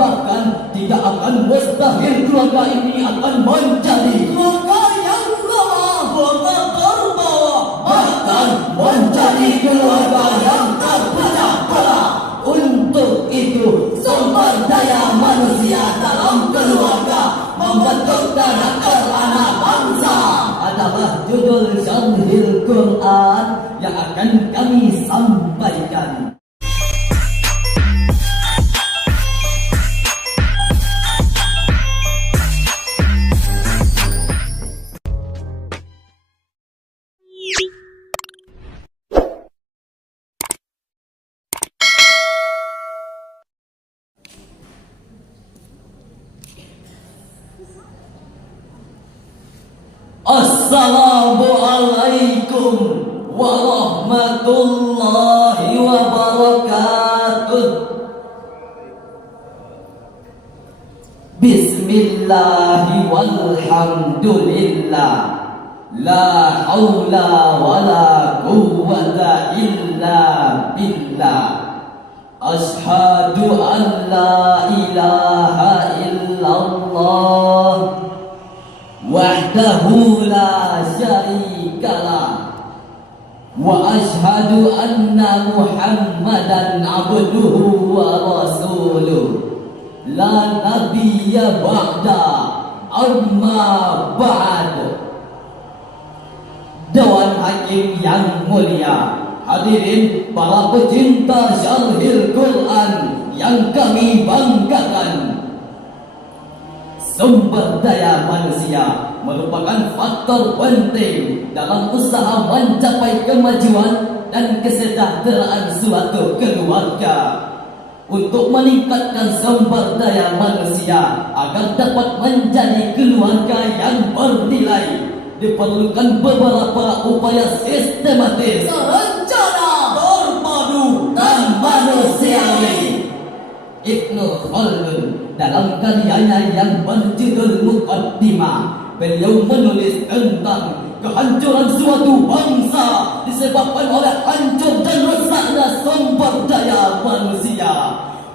Bahkan tidak akan mustahil keluarga ini akan menjadi keluarga yang ramah, keluarga terbawa, bahkan menjadi keluarga yang terpecah belah. Untuk itu sumber daya manusia dalam keluarga membentuk karakter anak bangsa adalah judul Syarhil Quran yang akan kami sampaikan. Assalamualaikum warahmatullahi wabarakatuh. Bismillahi walhamdulillah, la haula wala quwwata illa billah. Ashhadu an la ilaha illallah wahdahu la syarikalah wa ashhadu anna Muhammadan abduhu wa rasuluh la nabiyya ba'da amma ba'd. Dewan Hakim yang mulia, hadirin para pecinta Syarhil Quran yang kami banggakan. Sumber daya manusia merupakan faktor penting dalam usaha mencapai kemajuan dan kesejahteraan suatu keluarga. Untuk meningkatkan sumber daya manusia agar dapat menjadi keluarga yang bernilai, diperlukan beberapa upaya sistematis, terencana, terpadu, dan manusiawi. Ibnu Khaldun dalam karyanya yang berjudul Muqaddimah, beliau menulis tentang kehancuran suatu bangsa disebabkan oleh hancur dan rusaknya sumber daya manusia,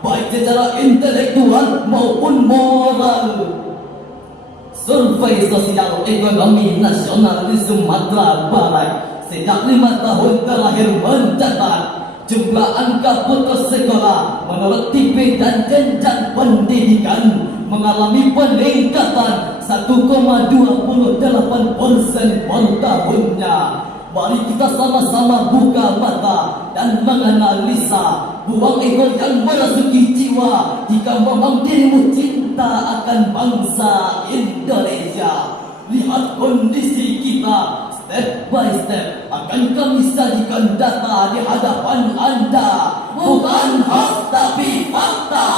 baik secara intelektual maupun moral. Survei Sosial Ekonomi Nasional di Sumatera Barat sejak 5 tahun terakhir mencatat jumlah angka putus sekolah menurut TV dan jenjang pendidikan mengalami peningkatan 1,28% per tahunnya. Mari kita sama-sama buka mata dan menganalisa buang ego yang merasuki jiwa jika memang dirimu cinta akan bangsa Indonesia. Lihat kondisi kita step by step, akan kami sajikan data di hadapan Anda, bukan hoax tapi fakta.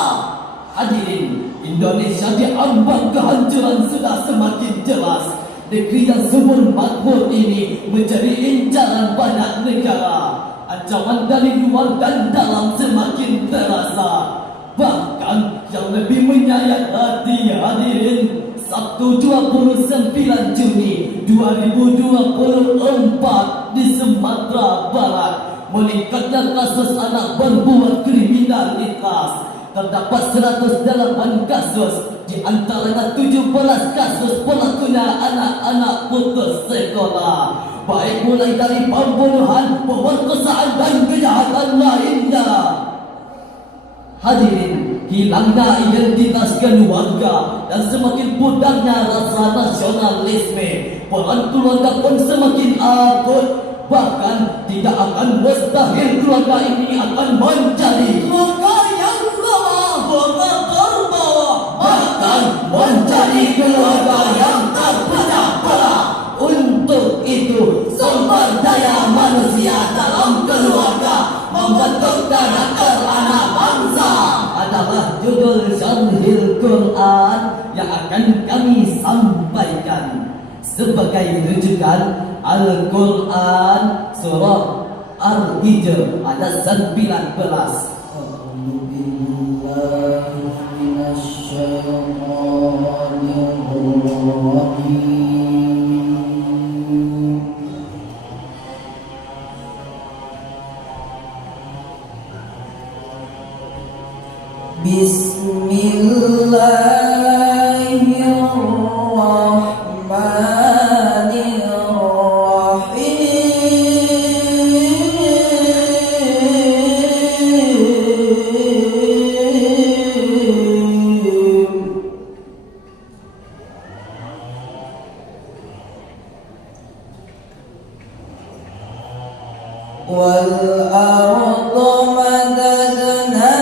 Hadirin, Indonesia diambang kehancuran sudah semakin jelas. Negeri yang subur makmur ini menjadi incaran banyak negara. Ancaman dari luar dan dalam semakin terasa. Bahkan yang lebih menyayat hati, hadirin, Sabtu 29 Juni 2024 di Sumatera Barat, meningkatnya kasus anak berbuat kriminalitas. Terdapat 108 kasus, di antaranya 17 kasus pelakunya anak-anak putus sekolah, baik mulai dari pembunuhan, pemerkosaan dan kejahatan lainnya. Hadirin, hilangnya identitas keluarga dan semakin pudarnya rasa nasionalisme, peran keluarga pun semakin akut. Bahkan tidak akan mustahil keluarga ini akan menjadi keluarga yang ramah, keluarga terbawa, bahkan menjadi keluarga yang terpecah belah. Untuk itu sumber daya manusia dalam keluarga membentuk karakter anak bangsa adalah judul Syarhil Quran yang akan kami sampaikan. Sebagai rujukan, Al-Quran surah Al-Hijr ayat 19. Bismillahirrahmanirrahim. والأرض مددناها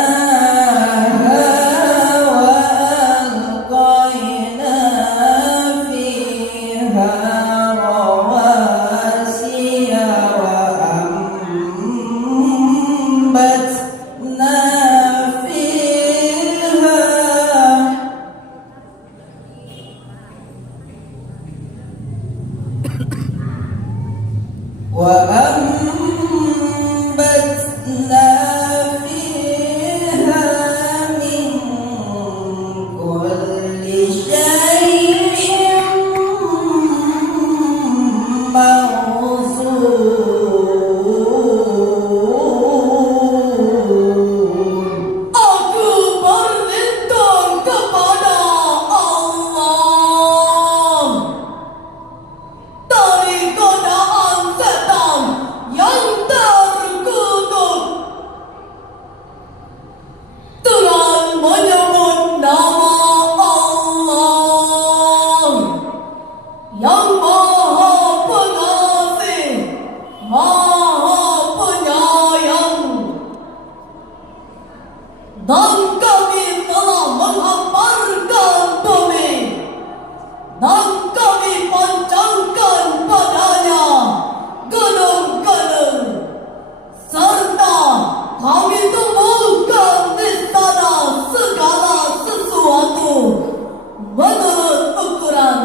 وألقينا فيها رواسي وأنبتنا فيها وأنبتنا فيها من كل شيء موزون. Aku berlindung kepada Allah dari godaan setan yang terkutuk. Dengan menyebut nama Allah yang Maha Pengasih, Maha Penyayang. Dan kami telah menghamparkan bumi, dan kami pancangkan padanya gunung-gunung, serta kami tumbuhkan di sana segala sesuatu menurut ukuran.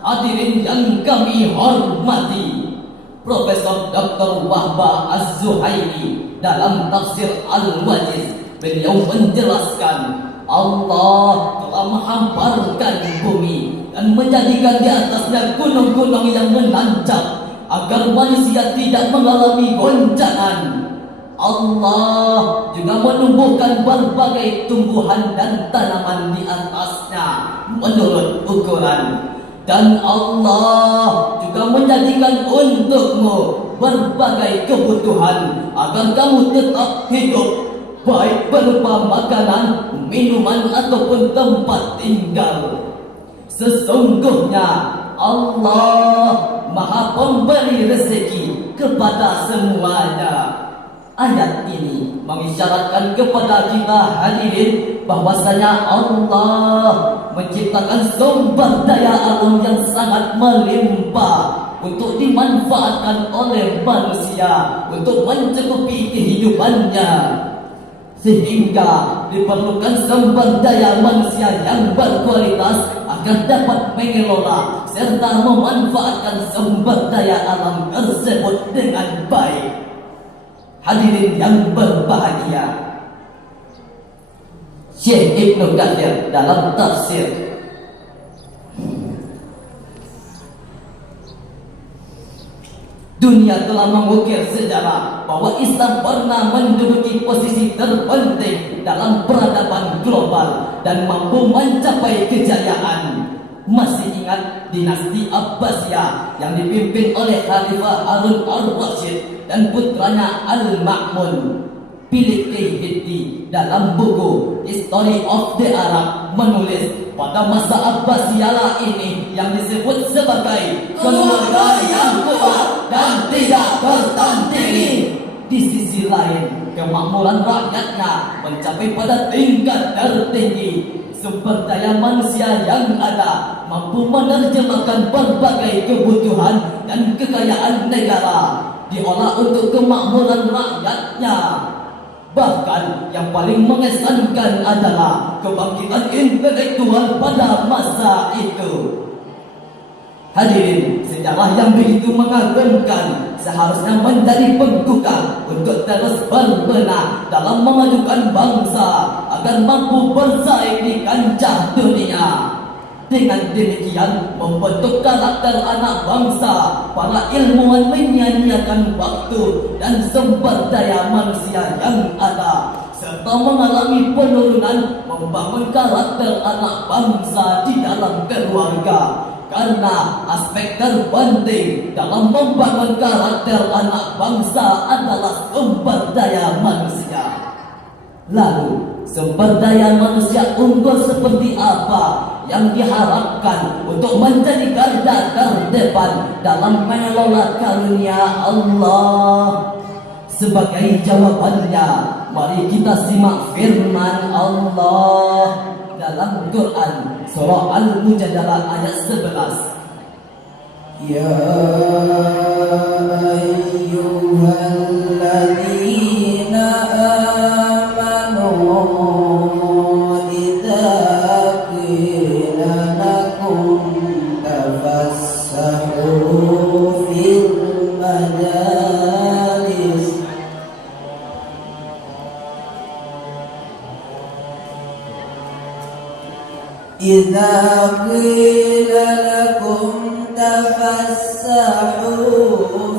Hadirin yang kami hormati, Profesor Dr. Wahba Az-Zuhaili dalam tafsir Al-Wajiz, beliau menjelaskan Allah telah menghamparkan bumi dan menjadikan di atasnya gunung-gunung yang menancap agar manusia tidak mengalami goncangan. Allah juga menumbuhkan berbagai tumbuhan dan tanaman di atasnya menurut ukuran. Dan Allah juga menjadikan untukmu berbagai kebutuhan agar kamu tetap hidup, baik berupa makanan, minuman ataupun tempat tinggal. Sesungguhnya Allah Maha Pemberi rezeki kepada semuanya. Ayat ini mengisyaratkan kepada kita hadirin bahwasanya Allah menciptakan sumber daya alam yang sangat melimpah untuk dimanfaatkan oleh manusia untuk mencukupi kehidupannya, sehingga diperlukan sumber daya manusia yang berkualitas agar dapat mengelola serta memanfaatkan sumber daya alam tersebut dengan baik. Hadirin yang berbahagia, Syekh Ibnu Katsir dalam tafsir dunia telah mengukir sejarah bahwa Islam pernah menduduki posisi terpenting dalam peradaban global dan mampu mencapai kejayaan. Masih ingat dinasti Abbasiyah yang dipimpin oleh Khalifah Harun al-Rashid dan putranya Al-Ma'mun? Philip K. Dick dalam buku History of the Arab menulis pada masa Abbasiyah ini yang disebut sebagai keluarga yang kuat dan tidak tertandingi. Di sisi lain, kemakmuran rakyatnya mencapai pada tingkat tertinggi. Sumber daya manusia yang ada mampu menerjemahkan berbagai kebutuhan dan kekayaan negara, diolah untuk kemakmuran rakyatnya. Bahkan yang paling mengesankan adalah kebangkitan intelektual pada masa itu. Hadirin, sejarah yang begitu mengagumkan seharusnya menjadi penggugah untuk terus berbenah dalam memajukan bangsa agar mampu bersaing di kancah dunia. Dengan demikian membentuk karakter anak bangsa, para ilmuwan menyia-nyiakan waktu dan sumber daya manusia yang ada serta mengalami penurunan membangun karakter anak bangsa di dalam keluarga. Karena aspek terpenting dalam membangun karakter anak bangsa adalah sumber daya manusia. Lalu, sumber daya manusia unggul seperti apa yang diharapkan untuk menjadi garda terdepan dalam mengelola karunia Allah? Sebagai jawabannya, mari kita simak firman Allah dalam Quran surah Al-Mujadalah ayat 11. Ya ayyuhalladzina amanu idza qila lakum tafassahu fil majalis idza qila lakum tafassahu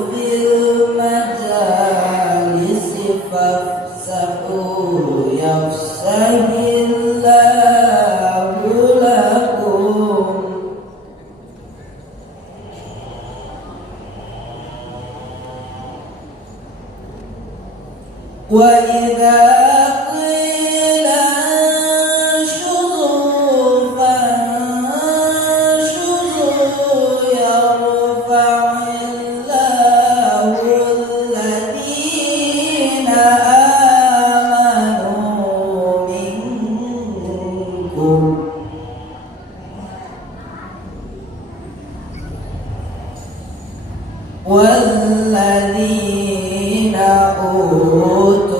fil majalis fafsahu yafsahillahu lakum wa idza qila anshuzu fanshuzu yarfa'illahu alladhina amanu minkum والذين أوتوا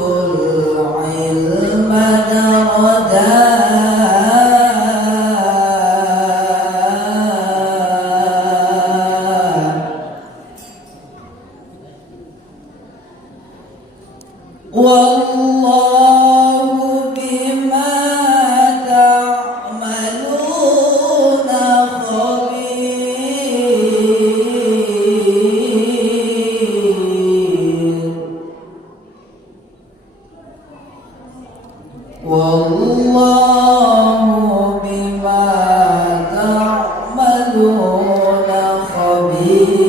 العلم درجات والله بما تعملون خبير والله بما تعملون خبير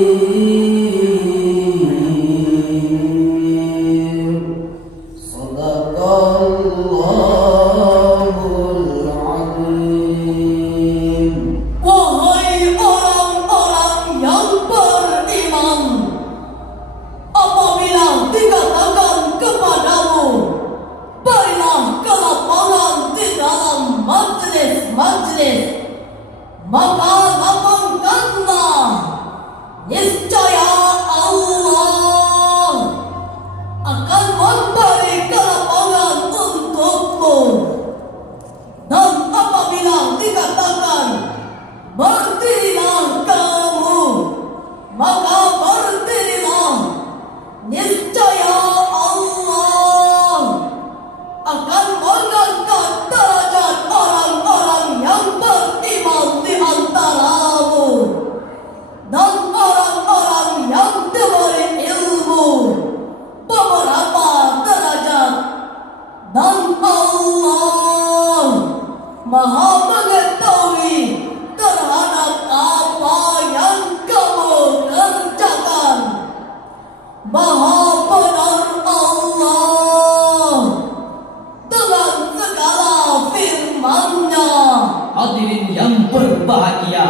صدق الله العظيم. Wahai orang-orang yang beriman, apabila dikatakan kepadamu, berilah kelapangan di dalam majlis-majlis, maka lapangkanlah. Niscaya Allah akan memberi kelapangan untukmu. Dan apabila dikatakan berdirilah kamu, maka berdirilah. Niscaya Allah akan mengangkat derajat orang-orang yang beriman di antaramu dan orang-orang yang diberi ilmu beberapa derajat. Dan Allah Maha mengetahui terhadap apa yang kamu kerjakan. Maha benar Allah dengan segala firman-Nya. Hadirin yang berbahagia,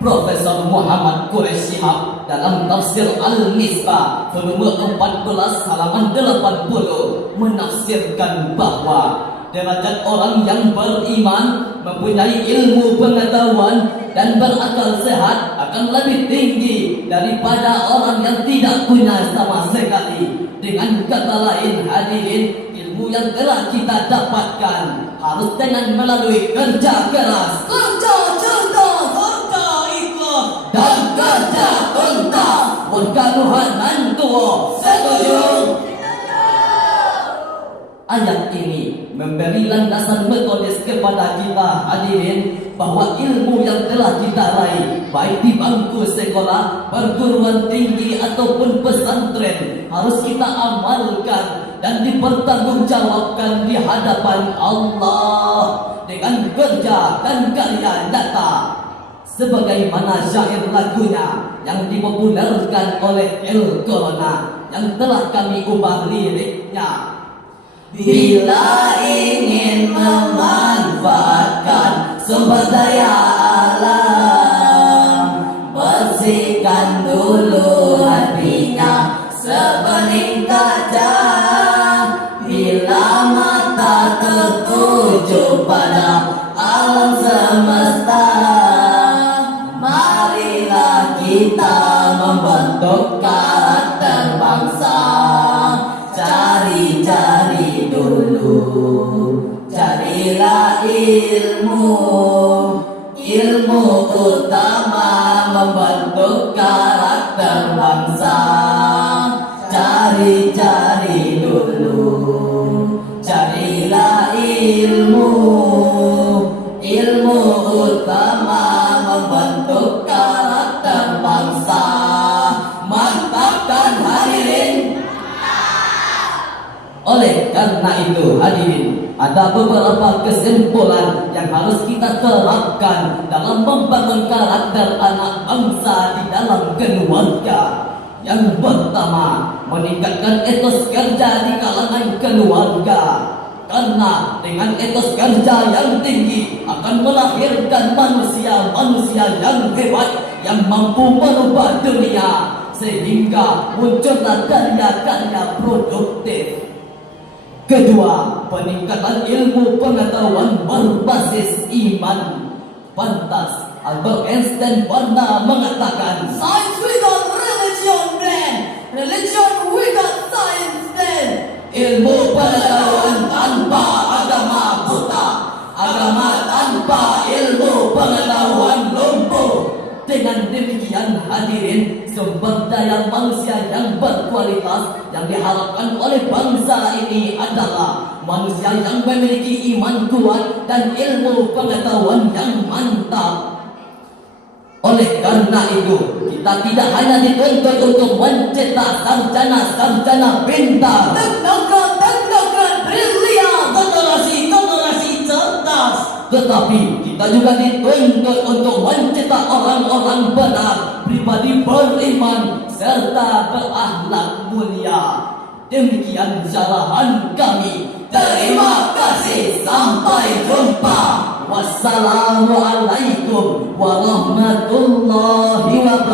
Profesor Muhammad Quraish Shihab dalam tafsir Al-Misbah volume 14 halaman 80 menafsirkan bahwa derajat orang yang beriman, mempunyai ilmu pengetahuan dan berakal sehat akan lebih tinggi daripada orang yang tidak punya sama sekali. Dengan kata lain, hadirin, ilmu yang telah kita dapatkan harus dengan melalui kerja keras, kerja cerdas, kerja ikhlas, dan kerja tuntas. Berkaruhan dan tua. Setuju? Ayat ini memberi landasan metodis kepada kita hadirin bahwa ilmu yang telah kita raih baik di bangku sekolah, perguruan tinggi ataupun pesantren harus kita amalkan dan dipertanggungjawabkan di hadapan Allah dengan kerja dan karya nyata sebagaimana syair lagunya yang dipopulerkan oleh El Corona yang telah kami ubah liriknya. Bila ingin memanfaatkan sumber daya alam, bersihkan dulu hatinya sebening kaca. Bila mata tertuju pada alam semesta, marilah kita membentuk karakter bangsa. Cari-cari dulu, carilah ilmu, ilmu utama membentuk karakter bangsa. Cari-cari dulu, carilah ilmu, ilmu utama membentuk karakter bangsa. Mantapkan hadirin. Oleh karena itu hadirin, ada beberapa kesimpulan yang harus kita terapkan dalam membangun karakter anak bangsa di dalam keluarga. Yang pertama, meningkatkan etos kerja di kalangan keluarga. Karena dengan etos kerja yang tinggi akan melahirkan manusia-manusia yang hebat yang mampu merubah dunia sehingga muncullah karya-karya produktif. Kedua, peningkatan ilmu pengetahuan berbasis iman. Pantas Albert Einstein pernah mengatakan, "Science without religion then, religion without science then." Ilmu pengetahuan tanpa agama buta, agama tanpa ilmu pengetahuan lumpuh. Dengan demikian hadirin, sumber daya manusia yang berkualitas yang diharapkan oleh bangsa ini adalah manusia yang memiliki iman kuat dan ilmu pengetahuan yang mantap. Oleh karena itu, kita tidak hanya dituntut untuk mencetak sarjana-sarjana pintar, teknokrat brilian, generasi cerdas, tetapi kita juga dituntut untuk mencetak orang-orang benar, pribadi beriman, serta berakhlak mulia. Demikian syarahan kami. Terima kasih. Sampai jumpa. Wassalamualaikum warahmatullahi wabarakatuh.